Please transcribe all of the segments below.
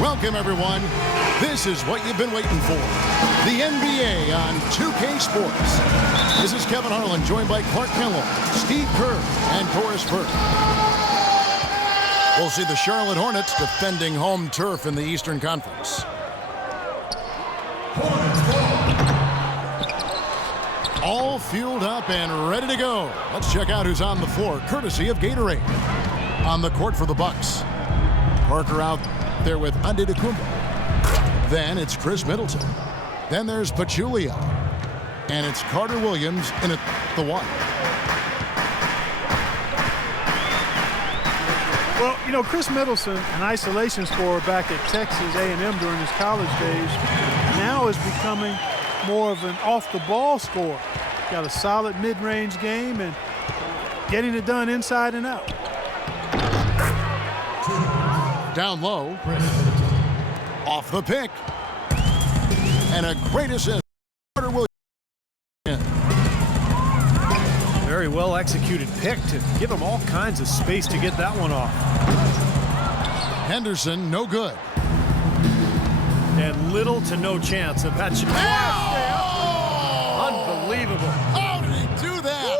Welcome, everyone. This is what you've been waiting for. The NBA on 2K Sports. This is Kevin Harlan, joined by Clark Kellogg, Steve Kerr, and Doris Burke. We'll see the Charlotte Hornets defending home turf in the Eastern Conference. All fueled up and ready to go. Let's check out who's on the floor, courtesy of Gatorade. On the court for the Bucks, Parker out there with Antetokounmpo. Then it's Chris Middleton. Then there's Pachulia. And it's Carter Williams in at the one. Well, you know, Chris Middleton, an isolation scorer back at Texas A&M during his college days, now is becoming more of an off-the-ball scorer. Got a solid mid-range game and getting it done inside and out. Down low. Off the pick. And a great assist. Carter Williams. Very well executed pick to give him all kinds of space to get that one off. Henderson, no good. And little to no chance of that. Oh! Unbelievable. How did he do that?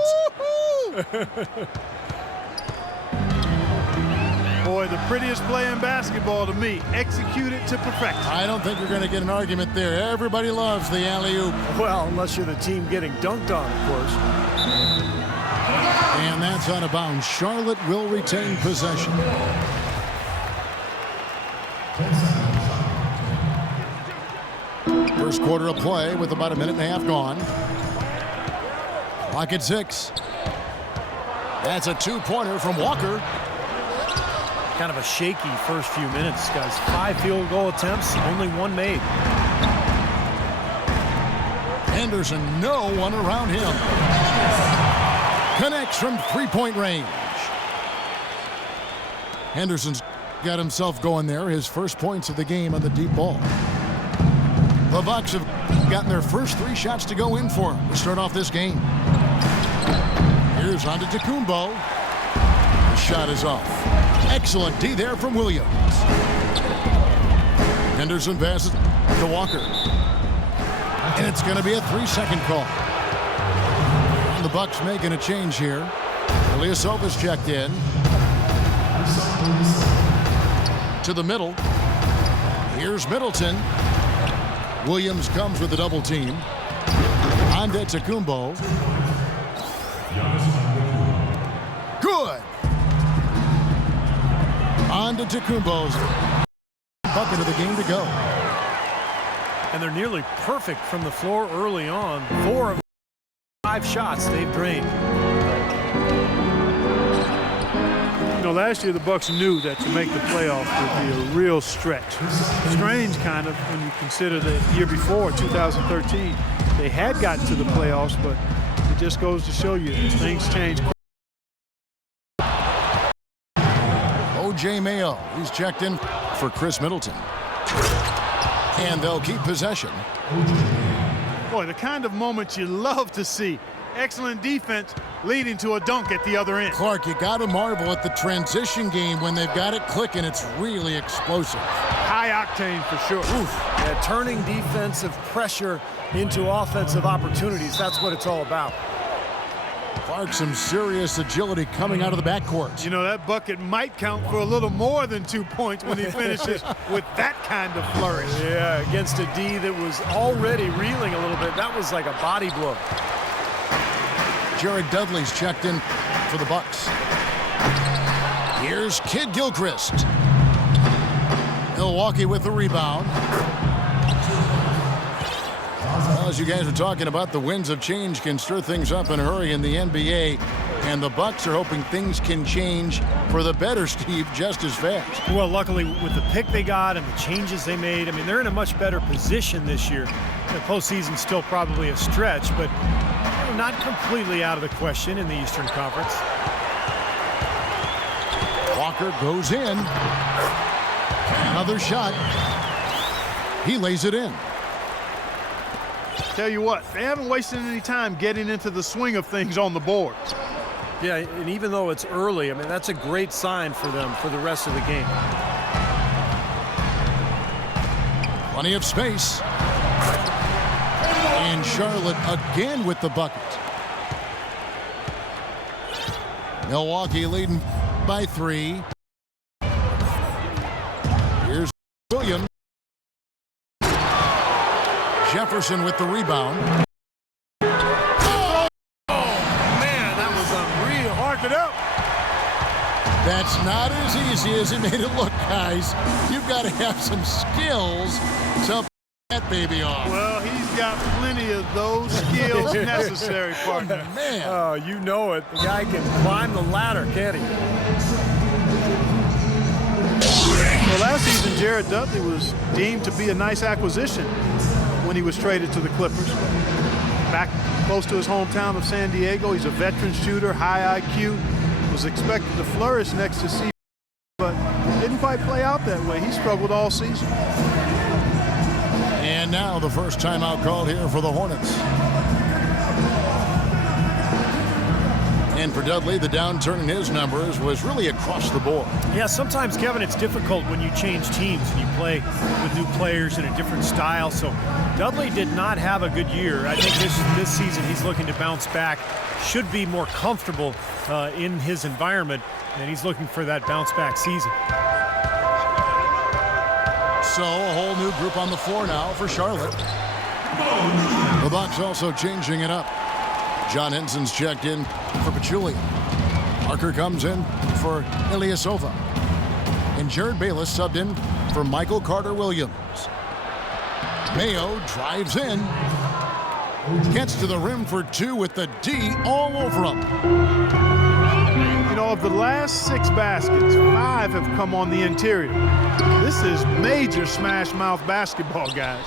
Boy, the prettiest play in basketball to me. Executed to perfection. I don't think you're going to get an argument there. Everybody loves the alley-oop. Well, unless you're the team getting dunked on, of course. And that's out of bounds. Charlotte will retain possession. First quarter of play with about a minute and a half gone. Clock at 6. That's a two-pointer from Walker. Kind of a shaky first few minutes, guys. 5 field goal attempts, only 1 made. Henderson, no one around him. Connects from three-point range. Henderson's got himself going there. His first points of the game on the deep ball. The Bucks have gotten their first 3 shots to go in for him to start off this game. Here's Antetokounmpo. The shot is off. Excellent D there from Williams. Henderson passes to Walker. And it's going to be a 3-second call. And the Bucks making a change here. Ilyasova's checked in. To the middle. Here's Middleton. Williams comes with the double team. Antetokounmpo. Good. Antetokounmpo's bucket of the game to go. And they're nearly perfect from the floor early on. 4 of 5 shots they've drained. You know, last year the Bucks knew that to make the playoffs would be a real stretch. Strange kind of when you consider the year before, 2013, they had gotten to the playoffs, but it just goes to show you things change. O.J. Mayo, he's checked in for Chris Middleton. And they'll keep possession. Boy, the kind of moment you love to see. Excellent defense leading to a dunk at the other end. Clark, you got to marvel at the transition game when they've got it clicking. It's really explosive. High octane for sure. Oof. Yeah, turning defensive pressure into offensive opportunities. That's what it's all about. Clark, some serious agility coming out of the backcourt. You know, that bucket might count for a little more than 2 points when he finishes with that kind of flourish. Yeah, against a D that was already reeling a little bit. That was like a body blow. Jared Dudley's checked in for the Bucks. Here's Kid Gilchrist. Milwaukee with the rebound. Well, as you guys are talking about, the winds of change can stir things up in a hurry in the NBA, and the Bucks are hoping things can change for the better, Steve, just as fast. Well, luckily, with the pick they got and the changes they made, I mean, they're in a much better position this year. The postseason's still probably a stretch, but not completely out of the question in the Eastern Conference. Walker goes in. Another shot. He lays it in. Tell you what, they haven't wasted any time getting into the swing of things on the board. Yeah, and even though it's early, I mean, that's a great sign for them for the rest of the game. Plenty of space. And Charlotte again with the bucket. Milwaukee leading by 3. Here's Williams. Jefferson with the rebound. Oh, man, that was unreal. Mark it up. That's not as easy as he made it look, guys. You've got to have some skills to pull that baby off. Well, he's got plenty of those skills necessary, partner. Man. Oh, you know it. The guy can climb the ladder, can't he? Well, last season, Jared Dudley was deemed to be a nice acquisition when he was traded to the Clippers. Back close to his hometown of San Diego, he's a veteran shooter, high IQ, was expected to flourish next to Steve, but didn't quite play out that way. He struggled all season. And now the first timeout called here for the Hornets. And for Dudley, the downturn in his numbers was really across the board. Yeah, sometimes, Kevin, it's difficult when you change teams and you play with new players in a different style. So Dudley did not have a good year. I think this season he's looking to bounce back, should be more comfortable in his environment, and he's looking for that bounce back season. So a whole new group on the floor now for Charlotte. The Bucks also changing it up. John Henson's checked in for Pachulia. Parker comes in for Ilyasova. And Jared Bayless subbed in for Michael Carter-Williams. Mayo drives in. Gets to the rim for 2 with the D all over him. You know, of the last 6 baskets, 5 have come on the interior. This is major smash mouth basketball, guys.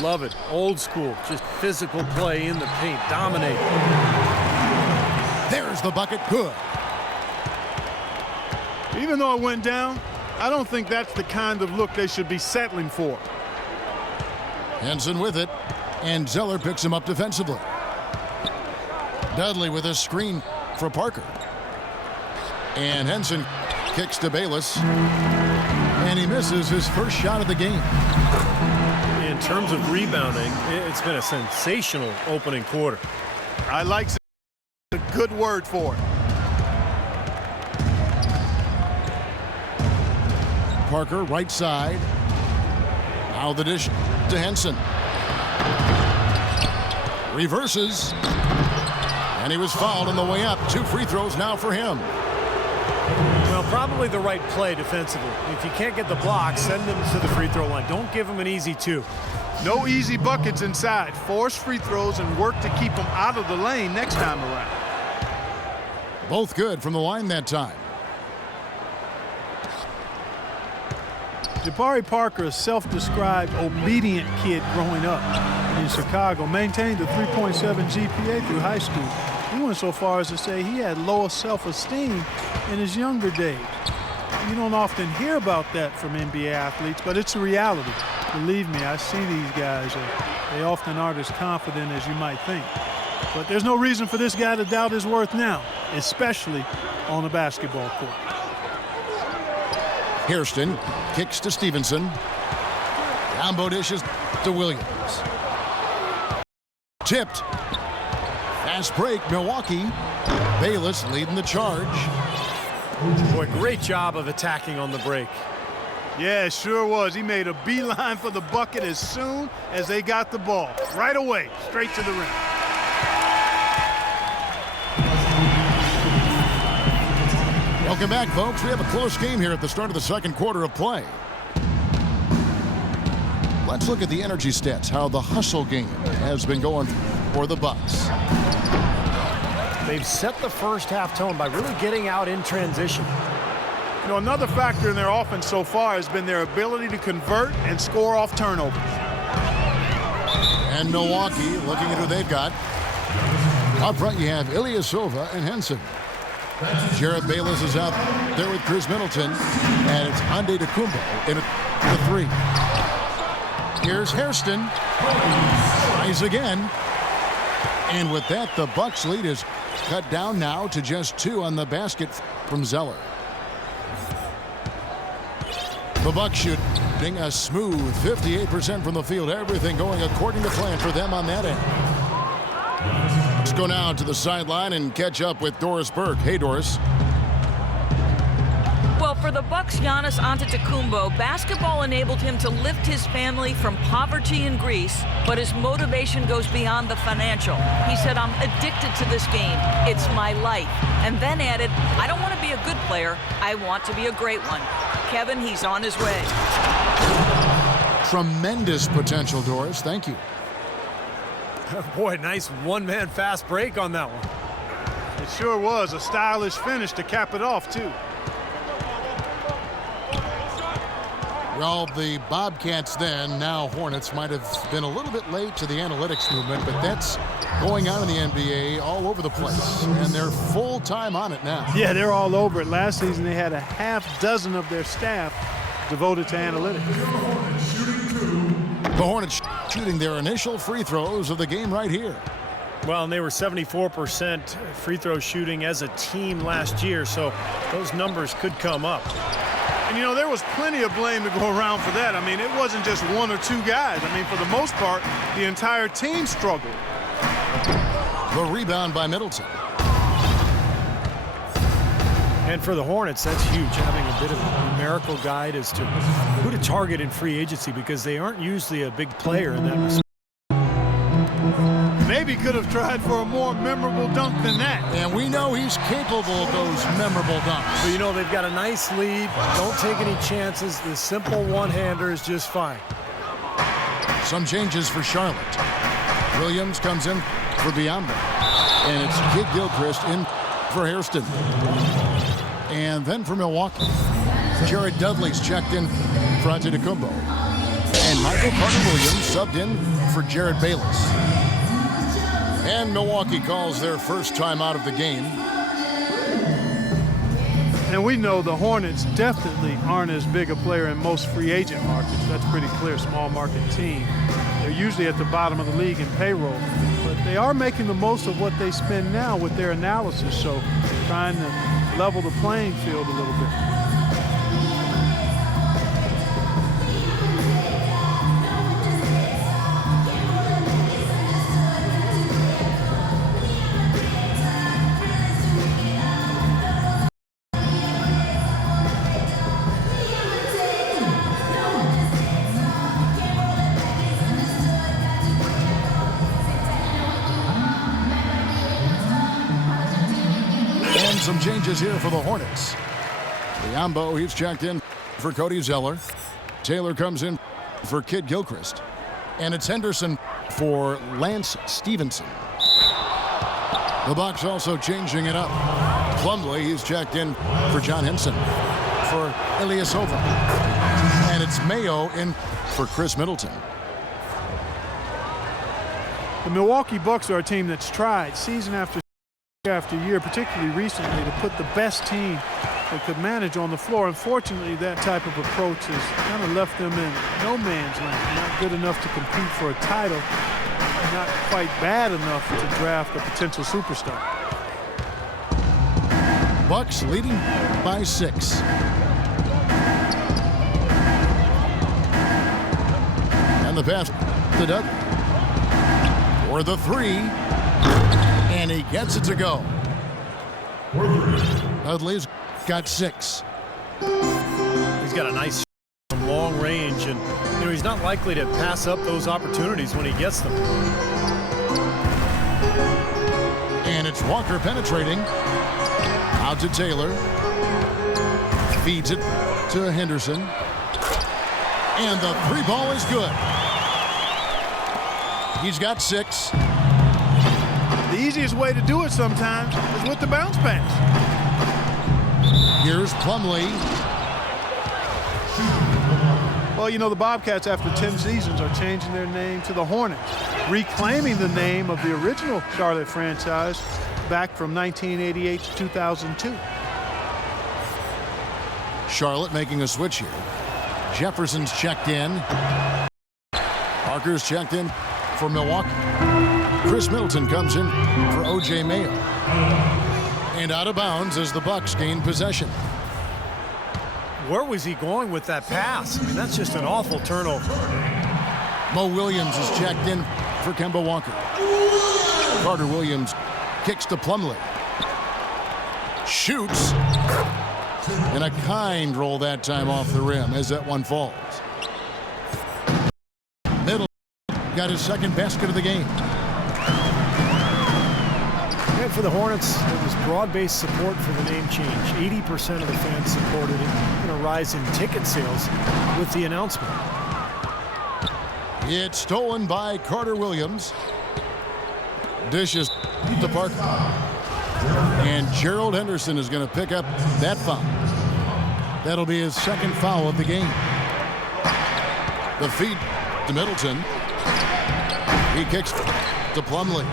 Love it. Old school. Just physical play in the paint. Dominate. There's the bucket. Good. Even though it went down, I don't think that's the kind of look they should be settling for. Henson with it, and Zeller picks him up defensively. Dudley with a screen for Parker. And Henson kicks to Bayless, and he misses his first shot of the game. In terms of rebounding, it's been a sensational opening quarter. I like a good word for it. Parker, right side. Now the dish to Henson. Reverses. And he was fouled on the way up. 2 free throws now for him. Well, probably the right play defensively. If you can't get the block, send them to the free throw line. Don't give them an easy 2. No easy buckets inside. Force free throws and work to keep them out of the lane next time around. Both good from the line that time. Jabari Parker, a self-described obedient kid growing up in Chicago, maintained a 3.7 GPA through high school. He went so far as to say he had lower self-esteem in his younger days. You don't often hear about that from NBA athletes, but it's a reality. Believe me, I see these guys. They often aren't as confident as you might think. But there's no reason for this guy to doubt his worth now, especially on a basketball court. Hairston kicks to Stevenson. Combo dishes to Williams. Tipped. Fast break, Milwaukee. Bayless leading the charge. Boy, great job of attacking on the break. Yeah, it sure was. He made a beeline for the bucket as soon as they got the ball. Right away, straight to the rim. Welcome back, folks. We have a close game here at the start of the second quarter of play. Let's look at the energy stats, how the hustle game has been going for the Bucks. They've set the first half tone by really getting out in transition. You know, another factor in their offense so far has been their ability to convert and score off turnovers. And Milwaukee, looking at who they've got. Up front, you have Ilyasova and Henson. Jared Bayless is out there with Chris Middleton, and it's Ande Dekumbo in the 3. Here's Hairston. Tries again. And with that, the Bucks lead is cut down now to just 2 on the basket from Zeller. The Bucks shooting a smooth 58% from the field. Everything going according to plan for them on that end. Let's go now to the sideline and catch up with Doris Burke. Hey, Doris. Well, for the Bucks' Giannis Antetokounmpo, basketball enabled him to lift his family from poverty in Greece, but his motivation goes beyond the financial. He said, "I'm addicted to this game. It's my life." And then added, "I don't want to be a good player. I want to be a great one." Kevin, he's on his way. Tremendous potential, Doris. Thank you. Boy, nice one-man fast break on that one. It sure was a stylish finish to cap it off, too. Well, the Bobcats then, now Hornets, might have been a little bit late to the analytics movement, but that's going on in the NBA all over the place, and they're full-time on it now. Yeah, they're all over it. Last season, they had a half dozen of their staff devoted to analytics. The Hornets shooting their initial free throws of the game right here. Well, and they were 74% free throw shooting as a team last year, so those numbers could come up. And, you know, there was plenty of blame to go around for that. I mean, it wasn't just one or two guys. I mean, for the most part, the entire team struggled. The rebound by Middleton. And for the Hornets, that's huge, having a bit of a numerical guide as to who to target in free agency, because they aren't usually a big player in that respect. Maybe could have tried for a more memorable dunk than that. And we know he's capable of those memorable dunks. But, you know, they've got a nice lead. Don't take any chances. The simple one-hander is just fine. Some changes for Charlotte. Williams comes in for Biombo. And it's Kid Gilchrist in for Hairston. And then for Milwaukee, Jared Dudley's checked in for Antetokounmpo. And Michael Carter-Williams subbed in for Jared Bayless. And Milwaukee calls their first time out of the game. And we know the Hornets definitely aren't as big a player in most free agent markets. That's pretty clear, small market team. They're usually at the bottom of the league in payroll. But they are making the most of what they spend now with their analysis, so trying to level the playing field a little bit. Some changes here for the Hornets. Biombo, he's checked in for Cody Zeller. Taylor comes in for Kid Gilchrist. And it's Henderson for Lance Stevenson. The Bucks also changing it up. Plumlee, he's checked in for John Henson. For Ilyasova. And it's Mayo in for Chris Middleton. The Milwaukee Bucks are a team that's tried season after year, particularly recently, to put the best team they could manage on the floor. Unfortunately, that type of approach has kind of left them in no man's land. Not good enough to compete for a title, not quite bad enough to draft a potential superstar. Bucks leading by 6. And the pass to Dudley for the 3. And he gets it to go. Dudley's got 6. He's got a nice from long range, and you know he's not likely to pass up those opportunities when he gets them. And it's Walker penetrating. Out to Taylor. Feeds it to Henderson. And the 3 ball is good. He's got 6. The easiest way to do it sometimes is with the bounce pass. Here's Plumlee. Well, you know, the Bobcats, after 10 seasons, are changing their name to the Hornets, reclaiming the name of the original Charlotte franchise back from 1988 to 2002. Charlotte making a switch here. Jefferson's checked in. Parker's checked in for Milwaukee. Chris Middleton comes in for O.J. Mayo. And out of bounds as the Bucks gain possession. Where was he going with that pass? I mean, that's just an awful turnover. Mo Williams is checked in for Kemba Walker. Carter Williams kicks to Plumlee. Shoots. And a kind roll that time off the rim as that one falls. Middleton got his second basket of the game. And for the Hornets, there was broad-based support for the name change. 80% of the fans supported it, and a rise in ticket sales with the announcement. It's stolen by Carter Williams. Dishes to Parker. And Gerald Henderson is going to pick up that foul. That'll be his second foul of the game. The feed to Middleton. He kicks to Plumlee.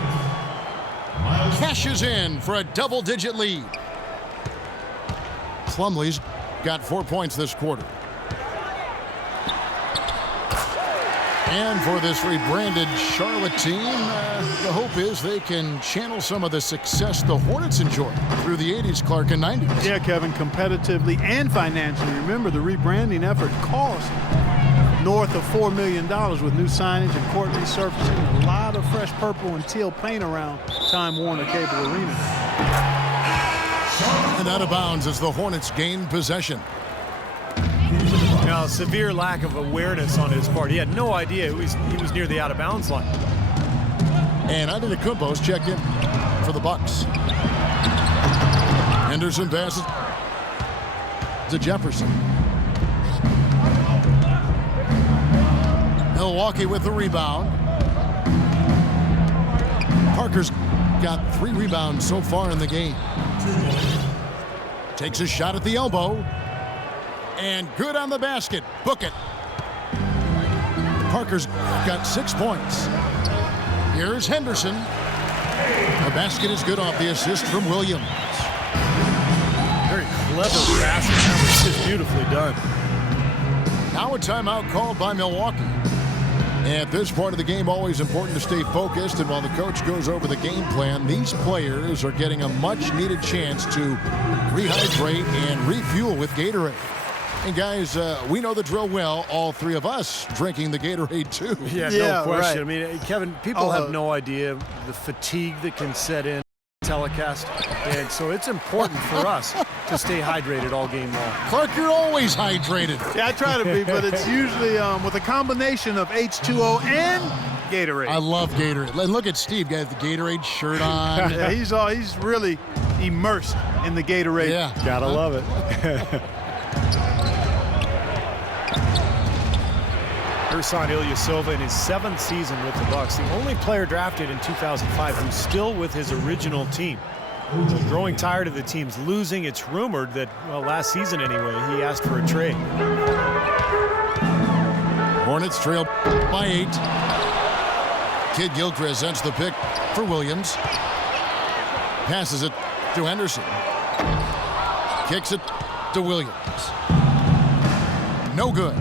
Cashes in for a double-digit lead. Plumlee's got 4 points this quarter. And for this rebranded Charlotte team, the hope is they can channel some of the success the Hornets enjoyed through the 80s, Clark, and 90s. Yeah, Kevin, competitively and financially. Remember, the rebranding effort cost north of $4 million with new signage and court resurfacing, and a lot of fresh purple and teal paint around Time Warner Cable Arena. And out of bounds as the Hornets gain possession. Now, severe lack of awareness on his part. He had no idea he was near the out-of-bounds line. And Antetokounmpo's checked in for the Bucks. Henderson passes to Jefferson. Milwaukee with the rebound. Parker's got 3 rebounds so far in the game. Takes a shot at the elbow. And good on the basket. Book it. Parker's got 6 points. Here's Henderson. The basket is good off the assist from Williams. Very clever passing. That was just beautifully done. Now a timeout called by Milwaukee. At this point of the game, always important to stay focused. And while the coach goes over the game plan, these players are getting a much-needed chance to rehydrate and refuel with Gatorade. And guys, we know the drill well, all 3 of us drinking the Gatorade too. Yeah, no question. Right. I mean, Kevin, people have no idea the fatigue that can set in telecast. And so it's important for us to stay hydrated all game long. Clark, you're always hydrated. Yeah, I try to be, but it's usually with a combination of H2O and Gatorade. I love Gatorade. And look at Steve, got the Gatorade shirt on. Yeah, he's really immersed in the Gatorade. Yeah. Gotta love it. Ersan Ilyasova in his 7th season with the Bucks, the only player drafted in 2005 who's still with his original team. So growing tired of the teams losing, it's rumored that, well, last season anyway, he asked for a trade. Hornets trail by 8. Kid Gilchrist sends the pick for Williams. Passes it to Henderson. Kicks it to Williams. No good.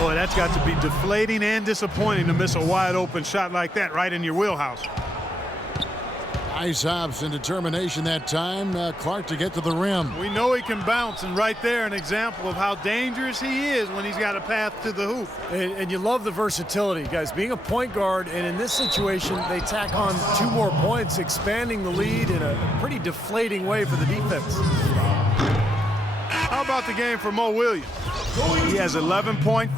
Boy, that's got to be deflating and disappointing to miss a wide-open shot like that right in your wheelhouse. Nice hops and determination that time. Clark to get to the rim. We know he can bounce, and right there an example of how dangerous he is when he's got a path to the hoop. And you love the versatility, guys. Being a point guard, and in this situation, they tack on 2 more points, expanding the lead in a pretty deflating way for the defense. How about the game for Mo Williams? He has 11 points,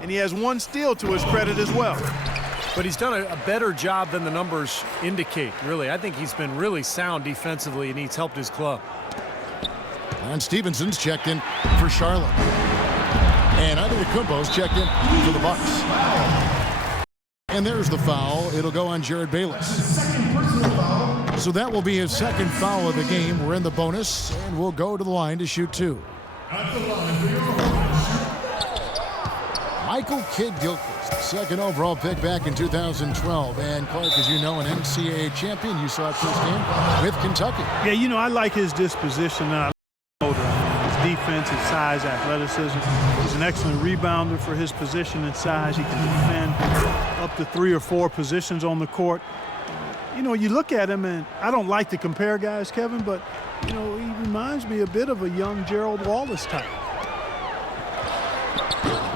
and he has 1 steal to his credit as well. But he's done a better job than the numbers indicate, really. I think he's been really sound defensively, and he's helped his club. And Stevenson's checked in for Charlotte. And Antetokounmpo's checked in for the Bucks. And there's the foul. It'll go on Jared Bayless. So that will be his second foul of the game. We're in the bonus, and we'll go to the line to shoot 2. Michael Kidd Gilchrist, second overall pick back in 2012. And Clark, as you know, an NCAA champion. You saw it first game with Kentucky. Yeah, you know, I like his disposition. His defense, his size, athleticism. He's an excellent rebounder for his position and size. He can defend up to 3 or 4 positions on the court. You know, you look at him, and I don't like to compare guys, Kevin, but You know, he reminds me a bit of a young Gerald Wallace type.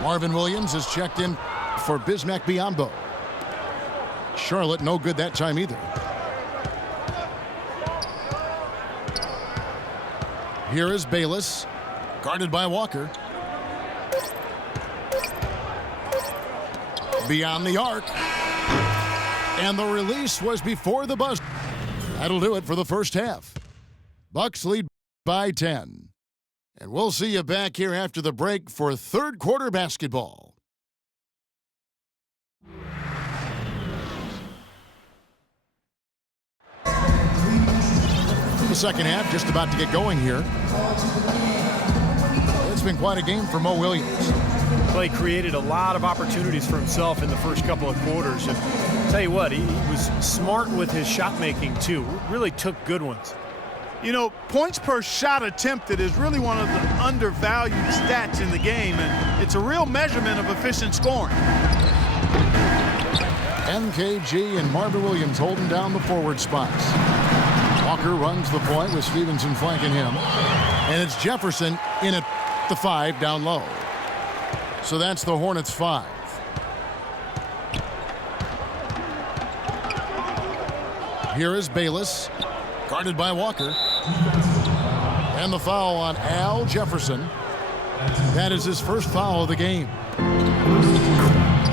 Marvin Williams is checked in for Bismack Biyombo. Charlotte no good that time either. Here is Bayless, guarded by Walker. Beyond the arc. And the release was before the buzzer. That'll do it for the first half. Bucks lead by 10. And we'll see you back here after the break for third quarter basketball. The second half just about to get going here. It's been quite a game for Mo Williams. Clay created a lot of opportunities for himself in the first couple of quarters. And I'll tell you what, he was smart with his shot making too. Really took good ones. You know, points per shot attempted is really one of the undervalued stats in the game, and it's a real measurement of efficient scoring. MKG and Marvin Williams holding down the forward spots. Walker runs the point with Stevenson flanking him. And it's Jefferson in at the 5 down low. So that's the Hornets 5. Here is Bayless, guarded by Walker. And the foul on Al Jefferson. That is his first foul of the game.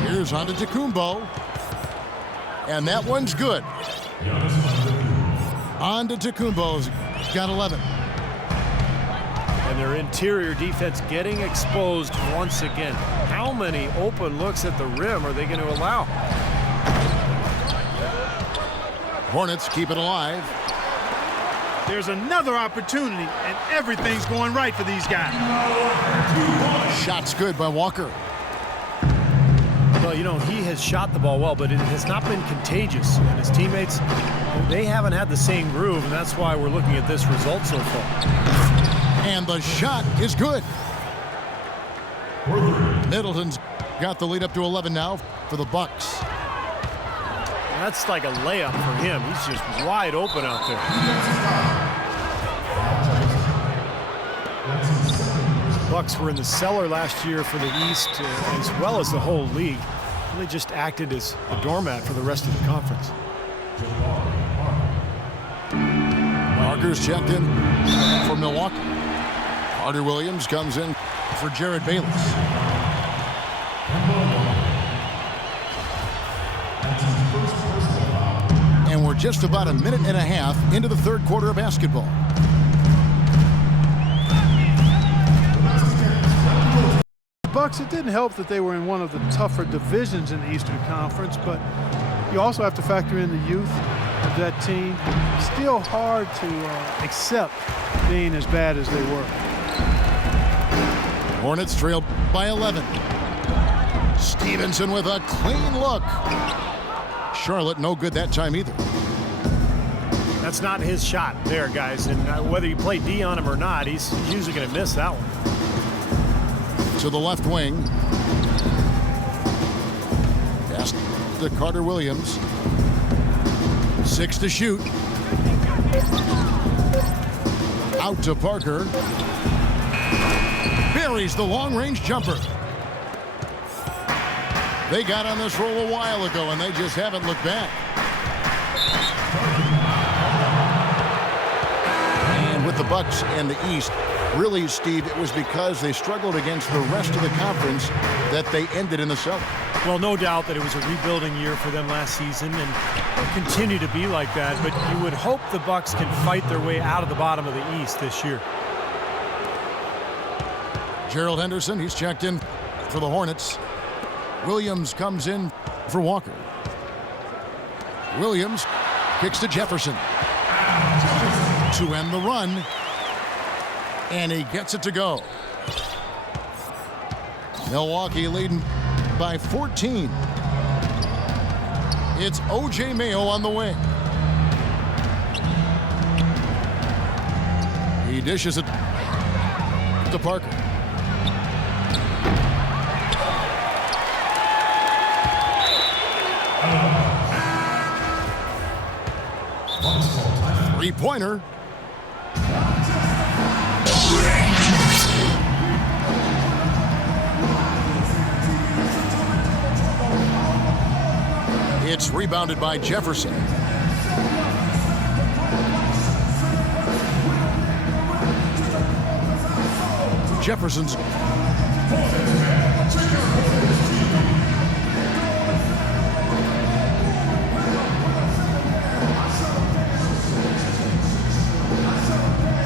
Here's Antetokounmpo. And that one's good. Antetokounmpo's got 11. And their interior defense getting exposed once again. How many open looks at the rim are they going to allow? Hornets keep it alive. There's another opportunity, and everything's going right for these guys. Shot's good by Walker. Well, you know, he has shot the ball well, but it has not been contagious. And his teammates, they haven't had the same groove, and that's why we're looking at this result so far. And the shot is good. Middleton's got the lead up to 11 now for the Bucks. That's like a layup for him. He's just wide open out there. Bucks were in the cellar last year for the East, as well as the whole league. They just acted as a doormat for the rest of the conference. Parker's checked in for Milwaukee. Carter Williams comes in for Jared Bayless. And we're just about a minute and a half into the third quarter of basketball. Bucks, it didn't help that they were in one of the tougher divisions in the Eastern Conference, but you also have to factor in the youth of that team. Still hard to accept being as bad as they were. Hornets trail by 11. Stevenson with a clean look. Charlotte no good that time either. That's not his shot there, guys. And whether you play D on him or not, he's usually going to miss that one. To the left wing. Pass to Carter Williams. 6 to shoot. Out to Parker. Buries the long-range jumper. They got on this roll a while ago, and they just haven't looked back. And with the Bucks and the East, really, Steve, it was because they struggled against the rest of the conference that they ended in the cellar. Well, no doubt that it was a rebuilding year for them last season, and will continue to be like that. But you would hope the Bucks can fight their way out of the bottom of the East this year. Gerald Henderson, he's checked in for the Hornets. Williams comes in for Walker. Williams kicks to Jefferson to end the run. And he gets it to go. Milwaukee leading by 14. It's O.J. Mayo on the wing. He dishes it to Parker. Three-pointer. It's rebounded by Jefferson. Jefferson's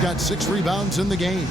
got 6 rebounds in the game.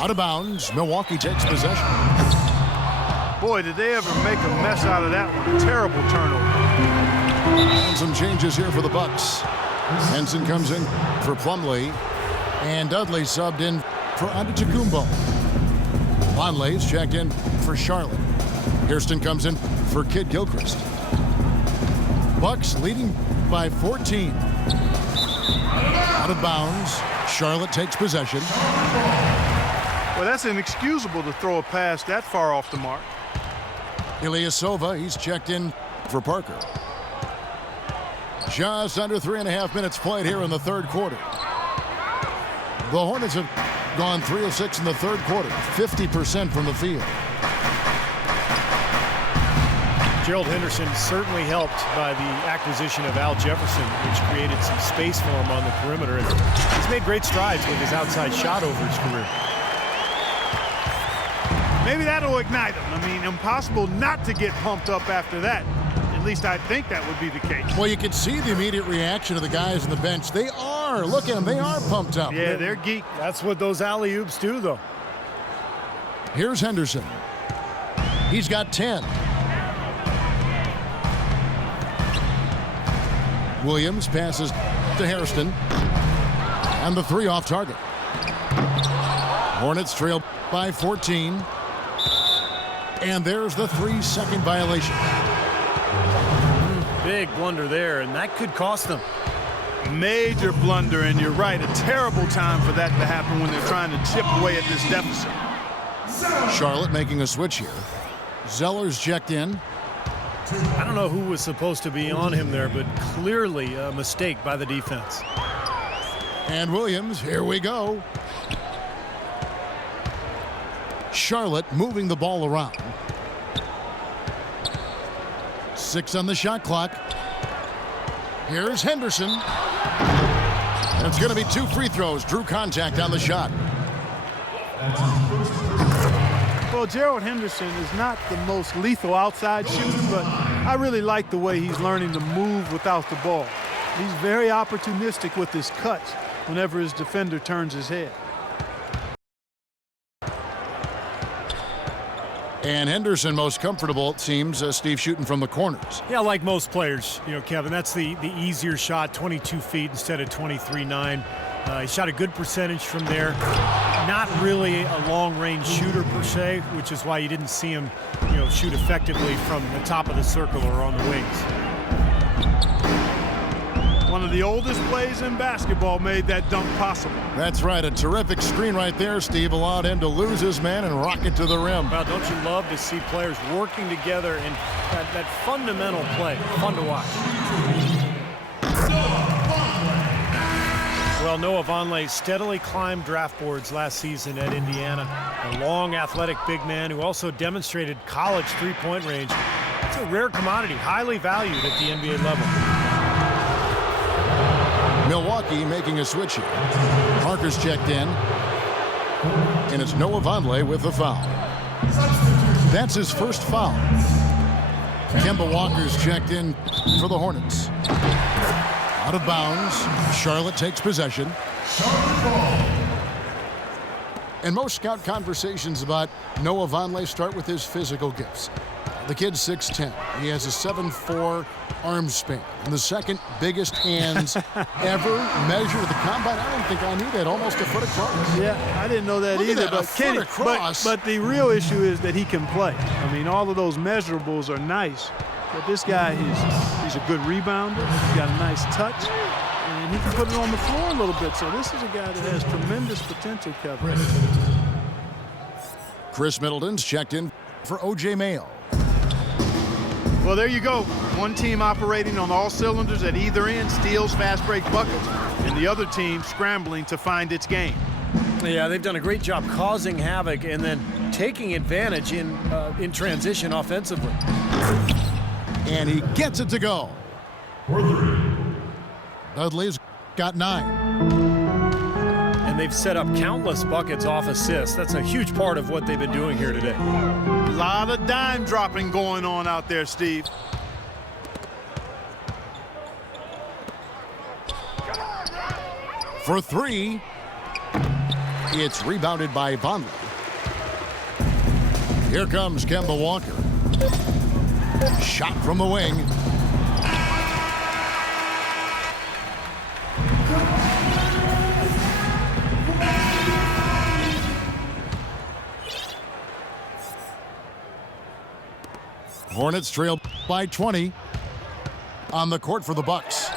Out of bounds. Milwaukee takes possession. Boy, did they ever make a mess out of that one. A terrible turnover. And some changes here for the Bucks. Henson comes in for Plumlee, and Dudley subbed in for Antetokounmpo. Vonleh's checked in for Charlotte. Hairston comes in for Kid Gilchrist. Bucks leading by 14. Out of bounds. Charlotte takes possession. Well, that's inexcusable to throw a pass that far off the mark. Ilyasova, he's checked in for Parker. Just under 3.5 minutes played here in the third quarter. The Hornets have gone 3 of 6 in the third quarter, 50% from the field. Gerald Henderson certainly helped by the acquisition of Al Jefferson, which created some space for him on the perimeter. And he's made great strides with his outside shot over his career. Maybe that'll ignite him. I mean, impossible not to get pumped up after that. At least I think that would be the case. Well, you can see the immediate reaction of the guys on the bench. They are. Look at them. They are pumped up. Yeah, they're geek. That's what those alley-oops do, though. Here's Henderson. He's got 10. Williams passes to Hairston. And the 3 off target. Hornets trail by 14. And there's the 3-second violation. Big blunder there, and that could cost them. Major blunder, and you're right. A terrible time for that to happen when they're trying to chip away at this deficit. Charlotte making a switch here. Zeller's checked in. I don't know who was supposed to be on him there, but clearly a mistake by the defense. And Williams, here we go. Charlotte moving the ball around. 6 on the shot clock. Here's Henderson. And it's going to be 2 free throws. Drew contact on the shot. Well, Gerald Henderson is not the most lethal outside shooter, but I really like the way he's learning to move without the ball. He's very opportunistic with his cuts whenever his defender turns his head. And Henderson most comfortable, it seems, Steve, shooting from the corners. Yeah, like most players, Kevin, that's the easier shot, 22 feet instead of 23.9. He shot a good percentage from there. Not really a long-range shooter per se, which is why you didn't see him, shoot effectively from the top of the circle or on the wings. One of the oldest plays in basketball made that dunk possible. That's right. A terrific screen right there, Steve. Allowed him to lose his man and rock it to the rim. Well, don't you love to see players working together in that fundamental play? Fun to watch. Well, Noah Vonleh steadily climbed draft boards last season at Indiana. A long, athletic big man who also demonstrated college three-point range. It's a rare commodity, highly valued at the NBA level. Milwaukee making a switch here. Parker's checked in. And it's Noah Vonleh with the foul. That's his first foul. Kemba Walker's checked in for the Hornets. Out of bounds. Charlotte takes possession. And most scout conversations about Noah Vonleh start with his physical gifts. The kid's 6'10". He has a 7'4" arm span and the second biggest hands ever measured at the combine. I don't think I knew that. Almost a foot across. Yeah, I didn't know that Look at either. that, But a foot across. but the real issue is that he can play. I mean, all of those measurables are nice, but this guy, he's a good rebounder. He's got a nice touch, and he can put it on the floor a little bit. So this is a guy that has tremendous potential, Kevin. Chris Middleton's checked in for O.J. Mayo. Well, there you go. One team operating on all cylinders at either end, steals, fast break buckets, and the other team scrambling to find its game. Yeah, they've done a great job causing havoc and then taking advantage in transition offensively. And he gets it to go. Dudley's got 9. And they've set up countless buckets off assists. That's a huge part of what they've been doing here today. A lot of dime dropping going on out there, Steve. For 3. It's rebounded by Vonleh. Here comes Kemba Walker. Shot from the wing. Hornets trail by 20 on the court for the Bucks.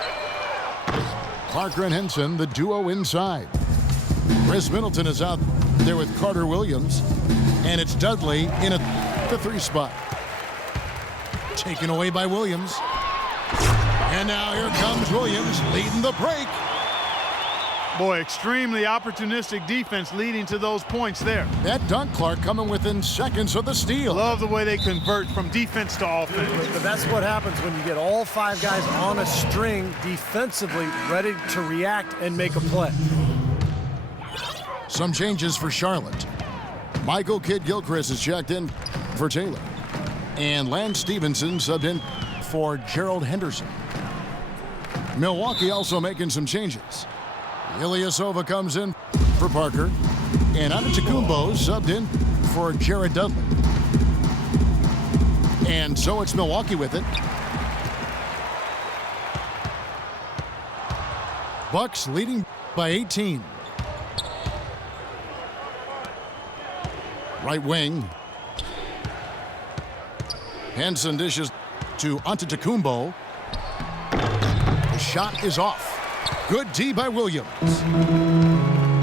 Parker and Henson, the duo inside. Chris Middleton is out there with Carter Williams, and it's Dudley in the 3 spot. Taken away by Williams. And now here comes Williams leading the break. Boy, extremely opportunistic defense leading to those points there. That dunk, Clark, coming within seconds of the steal. Love the way they convert from defense to offense. But that's what happens when you get all 5 guys on a string defensively ready to react and make a play. Some changes for Charlotte. Michael Kidd-Gilchrist is checked in for Taylor. And Lance Stevenson subbed in for Gerald Henderson. Milwaukee also making some changes. Ilyasova comes in for Parker. And Antetokounmpo subbed in for Jared Dudley. And so it's Milwaukee with it. Bucks leading by 18. Right wing. Henson dishes to Antetokounmpo. The shot is off. Good D by Williams.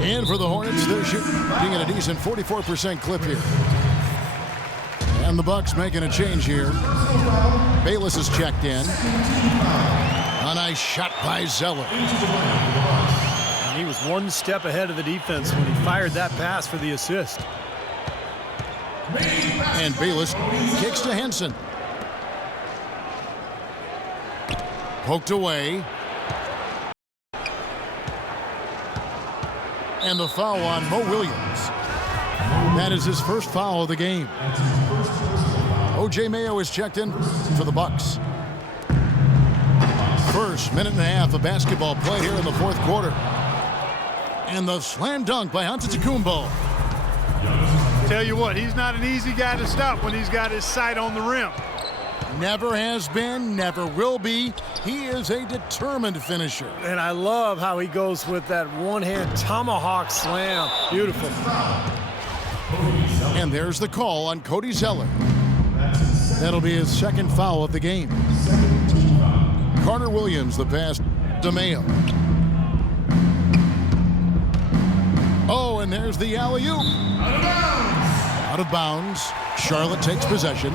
And for the Hornets, they're shooting at a decent 44% clip here. And the Bucks making a change here. Bayless is checked in. A nice shot by Zeller. And he was one step ahead of the defense when he fired that pass for the assist. And Bayless kicks to Henson. Poked away. And the foul on Mo Williams. That is his first foul of the game. O.J. Mayo is checked in for the Bucks. First minute and a half of basketball play here in the 4th quarter. And the slam dunk by Antetokounmpo. Tell you what, he's not an easy guy to stop when he's got his sight on the rim. Never has been, never will be. He is a determined finisher. And I love how he goes with that one-hand tomahawk slam. Beautiful. And there's the call on Cody Zeller. That'll be his 2nd foul of the game. Carter Williams, the pass to Mayo. Oh, and there's the alley-oop. Out of bounds. Out of bounds. Charlotte takes possession.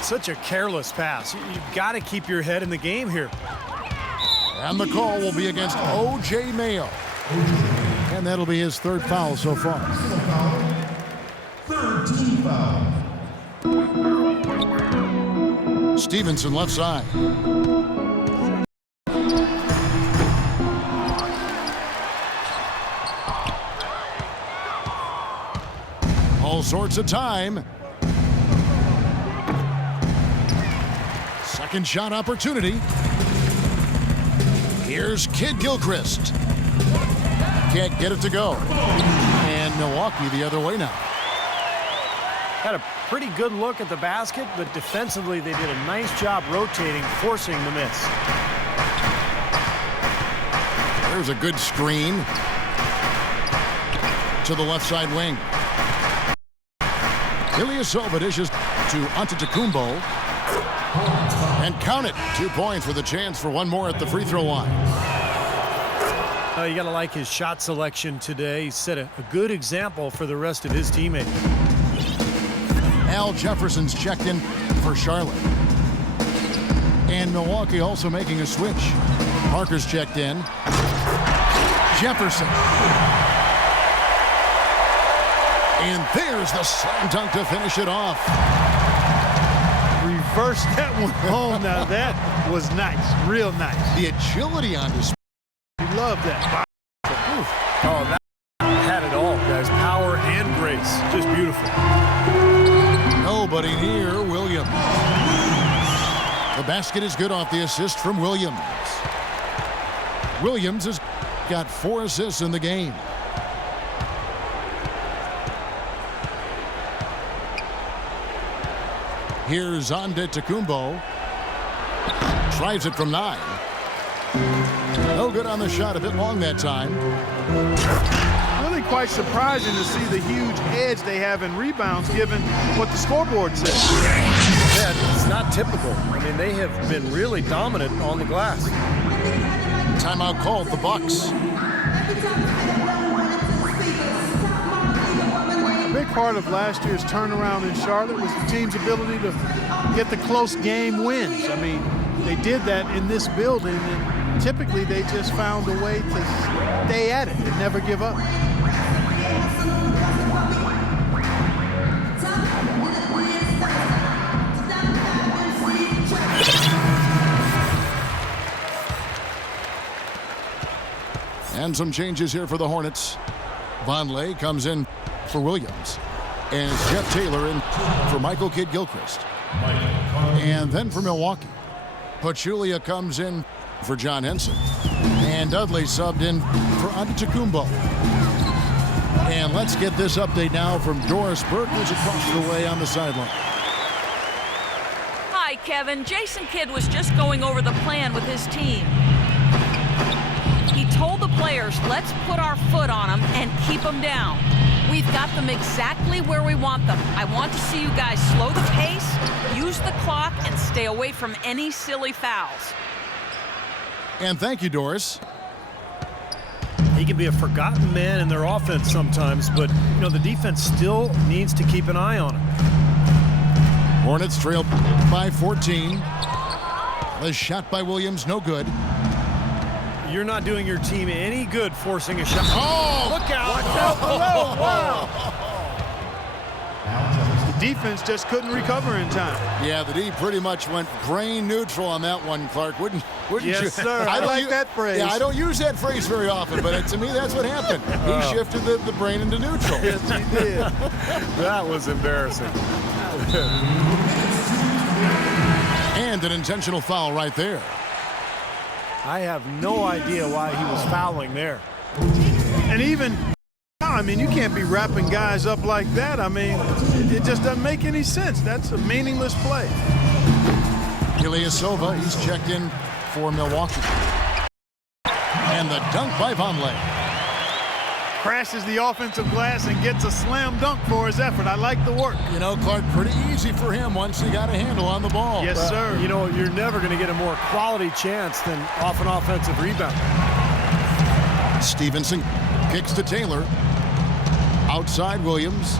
Such a careless pass. You've got to keep your head in the game here. And the call will be against O.J. Mayo. And that'll be his 3rd foul so far. 3rd team foul. Stevenson left side. All sorts of time. Second shot opportunity. Here's Kidd-Gilchrist. Can't get it to go. And Milwaukee the other way now. Had a pretty good look at the basket, but defensively they did a nice job rotating, forcing the miss. There's a good screen to the left side wing. Ilyasova dishes to Antetokounmpo. And count it. 2 points with a chance for one more at the free throw line. You got to like his shot selection today. He set a good example for the rest of his teammates. Al Jefferson's checked in for Charlotte. And Milwaukee also making a switch. Parker's checked in. Jefferson. And there's the slam dunk to finish it off. Reverse that one home. Now that was nice. Real nice. The agility on display. You love that. Oh, that had it all, guys. Power and grace. Just beautiful. Nobody near Williams. The basket is good off the assist from Williams. Williams has got 4 assists in the game. Here's Antetokounmpo. Tries it from 9. No good on the shot. A bit long that time. Really quite surprising to see the huge edge they have in rebounds given what the scoreboard says. Yeah, it's not typical. I mean, they have been really dominant on the glass. Timeout called the Bucks. A big part of last year's turnaround in Charlotte was the team's ability to get the close game wins. I mean, they did that in this building, and typically they just found a way to stay at it and never give up. And some changes here for the Hornets. Vonleh comes in for Williams. And Jeff Taylor in for Michael Kidd-Gilchrist. And then for Milwaukee, Pachulia comes in for John Henson. And Dudley subbed in for Antetokounmpo. And let's get this update now from Doris Burke, who's across the way on the sideline. Hi, Kevin. Jason Kidd was just going over the plan with his team. He told the players, let's put our foot on them and keep them down. We've got them exactly where we want them. I want to see you guys slow the pace, use the clock, and stay away from any silly fouls. And thank you, Doris. He can be a forgotten man in their offense sometimes, but you know the defense still needs to keep an eye on him. Hornets trailed by 14. The shot by Williams, no good. You're not doing your team any good forcing a shot. Oh, look out! Oh, wow. The defense just couldn't recover in time. Yeah, the D pretty much went brain neutral on that one, Clark. Wouldn't yes, you? Sir. I like that phrase. Yeah, I don't use that phrase very often, but to me, that's what happened. He shifted the brain into neutral. Yes, he did. That was embarrassing. And an intentional foul right there. I have no idea why he was fouling there. And even, I mean, you can't be wrapping guys up like that. I mean, it just doesn't make any sense. That's a meaningless play. Ilyasova, he's checked in for Milwaukee. And the dunk by Vonleh. Crashes the offensive glass and gets a slam dunk for his effort. I like the work. You know, Clark, pretty easy for him once he got a handle on the ball. Yes, sir. You know, you're never going to get a more quality chance than off an offensive rebound. Stevenson kicks to Taylor. Outside Williams.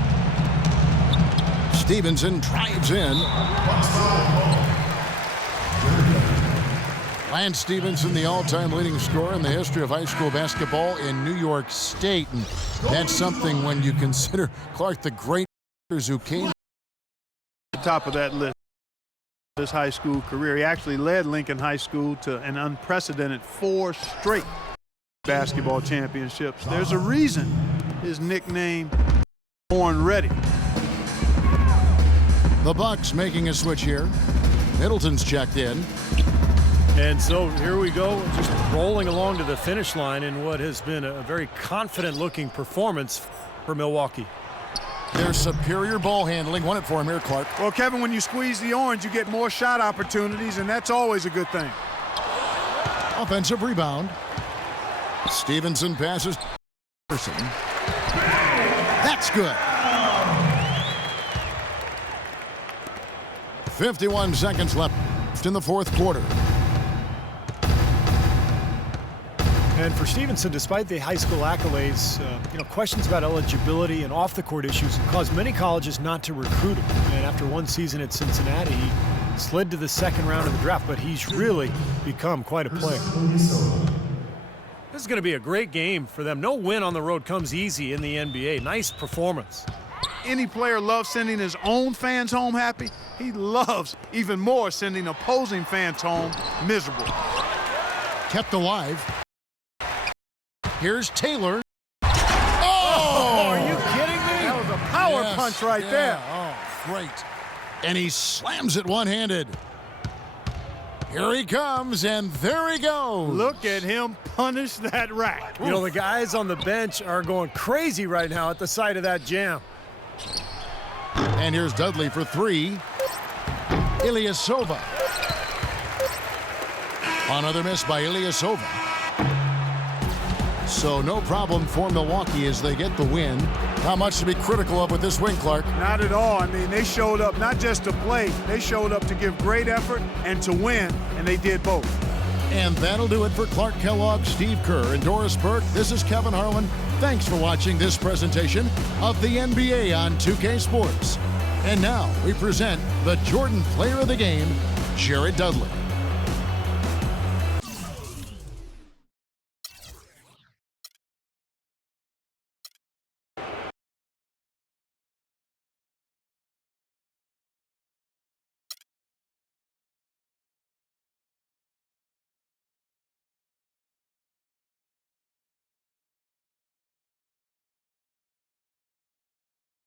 Stevenson drives in. Lance Stevenson, the all-time leading scorer in the history of high school basketball in New York State. And that's something when you consider, Clark, the great players who came. At the top of that list, his high school career. He actually led Lincoln High School to an unprecedented 4 straight basketball championships. There's a reason his nickname, Born Ready. The Bucks making a switch here. Middleton's checked in. And so here we go, just rolling along to the finish line in what has been a very confident-looking performance for Milwaukee. Their superior ball handling won it for him here, Clark. Well, Kevin, when you squeeze the orange, you get more shot opportunities, and that's always a good thing. Offensive rebound. Stevenson passes. That's good. 51 seconds left in the fourth quarter. And for Stevenson, despite the high school accolades, questions about eligibility and off-the-court issues caused many colleges not to recruit him. And after one season at Cincinnati, he slid to the second round of the draft, but he's really become quite a player. This is going to be a great game for them. No win on the road comes easy in the NBA. Nice performance. Any player loves sending his own fans home happy. He loves even more sending opposing fans home miserable. Kept alive. Here's Taylor. Oh, are you kidding me? That was a power punch right there. Oh, great. And he slams it one-handed. Here he comes, and there he goes. Look at him punish that rack. You know, the guys on the bench are going crazy right now at the sight of that jam. And here's Dudley for three. Ilyasova. Another miss by Ilyasova. So no problem for Milwaukee as they get the win. Not much to be critical of with this win, Clark. Not at all. I mean, they showed up not just to play. They showed up to give great effort and to win, and they did both. And that'll do it for Clark Kellogg, Steve Kerr, and Doris Burke. This is Kevin Harlan. Thanks for watching this presentation of the NBA on 2K Sports. And now we present the Jordan Player of the Game, Jared Dudley.